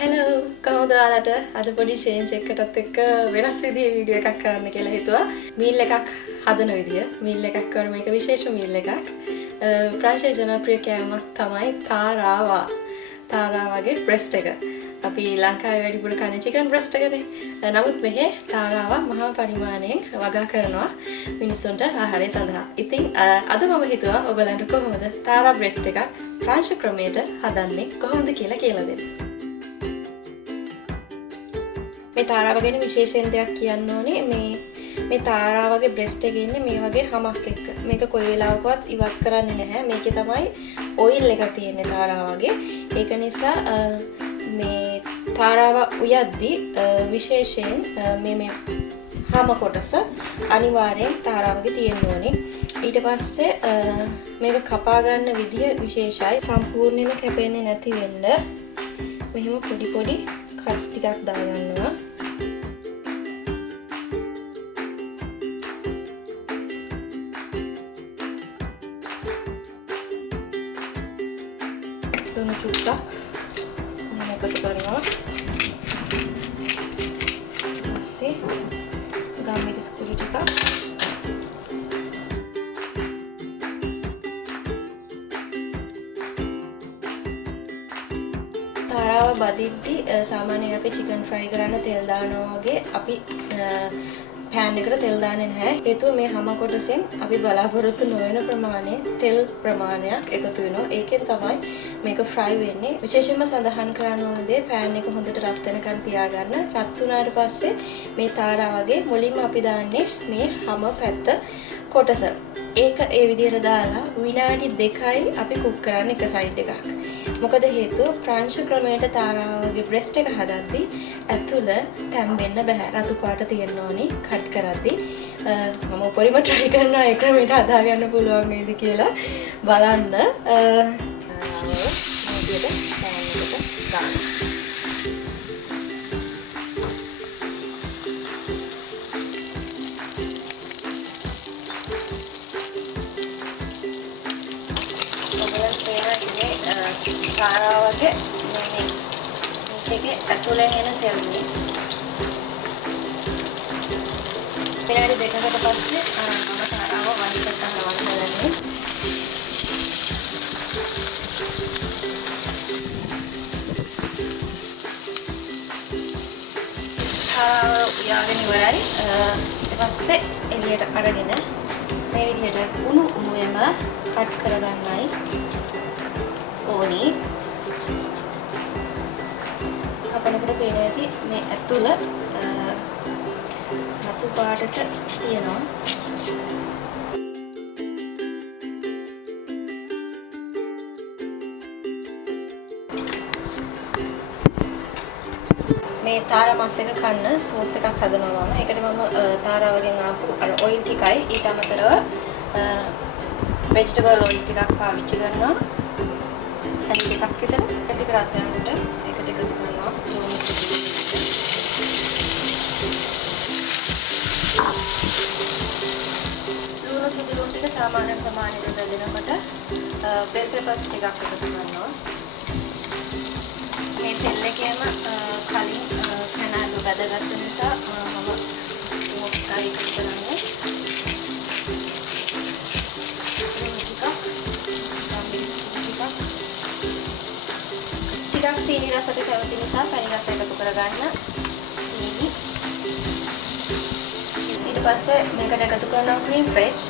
Hello, කොහොමද ඔයාලට අද පොඩි change එකකටත් එක්ක වෙනස් විදිහේ වීඩියෝ එකක් කරන්න කියලා හිතුවා. meal එකක් හදන විදිය. meal එකක් කරන මේක විශේෂ meal එකක්. ප්‍රංශයේ ජනප්‍රිය කෑමක් තමයි තාරාවා. තාරාවාගේ breast එක. අපි ලංකාවේ වැඩිපුර කන්නේ chicken breast එකනේ. නමුත් මෙහි තාරාවා මහා පරිමාණයෙන් වගා කරනවා මිනිස්සුන්ට ආහාරය සඳහා. ඉතින් අද මම හිතුවා ඔයගලන්ට කොහොමද තාරා breast එකක් ප්‍රංශ ක්‍රමයට හදන්නේ කොහොමද කියලා දෙන්න. මේ තාරාව ගැන විශේෂයෙන් දෙයක් කියන්න ඕනේ මේ තාරාවගේ බ්‍රෙස්ට් එකේ ඉන්නේ මේ වගේ හමක් එක්ක. මේක කොයි වෙලාවකවත් ඉවත් කරන්නේ නැහැ. මේකේ තමයි ඔයිල් එක තියෙන්නේ තාරාවගේ. ඒක නිසා මේ තාරාව උයද්දී විශේෂයෙන් මේ හම කොටස අනිවාර්යෙන් තාරාවගේ තියෙන්න ඕනේ. ඊට පස්සේ මේක කපා ගන්න විදිය විශේෂයි. සම්පූර්ණයෙන්ම කැපෙන්නේ නැති වෙන්න මෙහෙම පොඩි කට්ස් ටිකක් දාගන්නවා. ලුණු චුට්ටක් මේකට කරනවා. ඊපස්සේ ගම්මිරිස් කුඩු ටිකක් තාරාව බදිද්දි සාමාන්‍යයෙන් අපි chicken fry කරන්න තෙල් දානවා වගේ අපි pan එකට තෙල් දාන්නේ නැහැ. හේතුව මේ හැම කොටසෙන් අපි බලාපොරොත්තු නොවන ප්‍රමාණය තෙල් ප්‍රමාණයක් එකතු වෙනවා. ඒකෙන් තමයි මේක fry වෙන්නේ. විශේෂයෙන්ම සඳහන් කරන්න ඕන දේ pan එක හොඳට රත් වෙනකන් තියාගන්න. රත් වුණාට පස්සේ මේ තාරාවගේ මුලින්ම අපි දාන්නේ මේ හැම පැත්ත කොටස. ඒක ඒ විදිහට දාලා විනාඩි 2යි අපි cook කරන්නේ එක side එකක්. මොකද හේතුව ප්‍රංශ ක්‍රමයට තාරාවගේ බ්‍රෙස්ට් එක හදද්දී ඇතුළ තැම්බෙන්න බෑ. රතු පාට තියෙන්න ඕනි කට් කරද්දී. මම උපරිම try කරනවා ඒ ක්‍රමයට හදා ගන්න පුළුවන් වේද කියලා බලන්න. විදියට pan එකට දාන්න. තාරාවගේ මේකේ ඇතුලෙන් එන තෙල්නේ විනාඩි 2කට පස්සේ මම තාරාව වහිකට හරවන්න හදන්නේ. තාරාව යාගෙන ඉවරයි. ඊට පස්සේ එළියට අරගෙන මේ විදිහට උණුවෙම කට් කරගන්නයි ඕනි. අපලකට පේන ඇති මේ ඇතුළ රතු පාටට තියෙනවා. මේ තාරා මාස් එක කන්න සෝස් එකක් හදනවා මම. ඒකට මම තාරාවගෙන් ආපු අර ඔයිල් ටිකයි ඊට අමතරව vegetable oil ටිකක් පාවිච්චි කරනවා. හරි එකක් විතර ටික රත් වෙනකොට ඒකට එකතු කරනවා. ලුණු සුදු ටික සාමාන්‍ය ප්‍රමාණයට දෙනකොට bell peppers ටිකක් එකතු කරනවා. මේ තෙල් එකේම කලින් කනඩු බදගත්ත නිසා මම මොකක්යි එකතු කරන්නේ. ටිකක් සීනි රසට කැමති නිසා පැණි රස එකතු කරගන්න. සීනි. ඊට පස්සේ මේකට එකතු කරනවා cream fresh.